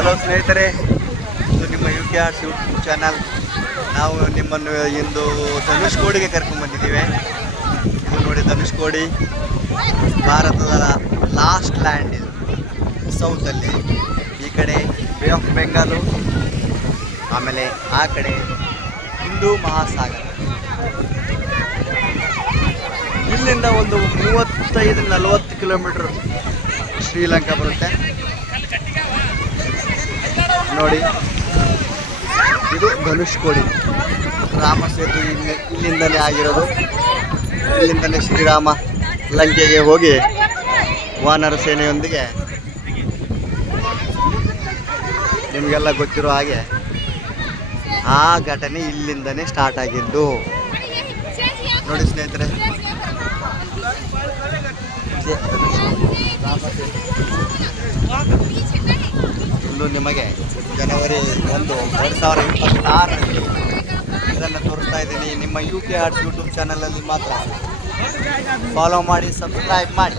Hello ಸ್ನೇಹಿತರೆ, ಇದು ನಿಮ್ಮ UK ಆರ್ಟ್ಸ್ ಯೂಟ್ಯೂಬ್ ಚಾನಲ್. ನಾವು ನಿಮ್ಮನ್ನು ಇಂದು ಧನುಷ್ಕೋಡಿಗೆ ಕರ್ಕೊಂಡ್ಬಂದಿದ್ದೀವಿ. ಇದು ನೋಡಿ ಧನುಷ್ಕೋಡಿ, ಭಾರತದ ಲಾಸ್ಟ್ ಲ್ಯಾಂಡ್ ಇದು ಸೌತಲ್ಲಿ. ಈ ಕಡೆ ಬೇ ಆಫ್ ಬೆಂಗಾಲು, ಆಮೇಲೆ ಆ ಕಡೆ ಹಿಂದೂ ಮಹಾಸಾಗರ. ಇಲ್ಲಿಂದ ಒಂದು 35-40 ಕಿಲೋಮೀಟರ್ ಶ್ರೀಲಂಕಾ ಬರುತ್ತೆ ನೋಡಿ. ಇದು ಧನುಷ್ಕೋಡಿ ರಾಮ ಸೇತು ಇಲ್ಲಿಂದಲೇ ಆಗಿರೋದು. ಇಲ್ಲಿಂದಲೇ ಶ್ರೀರಾಮ ಲಂಕೆಗೆ ಹೋಗಿ ವಾನರ ಸೇನೆಯೊಂದಿಗೆ, ನಿಮಗೆಲ್ಲ ಗೊತ್ತಿರೋ ಹಾಗೆ ಆ ಘಟನೆ ಇಲ್ಲಿಂದನೇ ಸ್ಟಾರ್ಟ್ ಆಗಿದ್ದು ನೋಡಿ ಸ್ನೇಹಿತರೆ. ಇನ್ನು ನಿಮಗೆ ಜನವರಿ 1, 2026 ಇದನ್ನು ತೋರಿಸ್ತಾ ಇದ್ದೀನಿ. ನಿಮ್ಮ UK ಆರ್ಟ್ಸ್ ಯೂಟ್ಯೂಬ್ ಚಾನಲಲ್ಲಿ ಮಾತ್ರ ಫಾಲೋ ಮಾಡಿ, ಸಬ್ಸ್ಕ್ರೈಬ್ ಮಾಡಿ.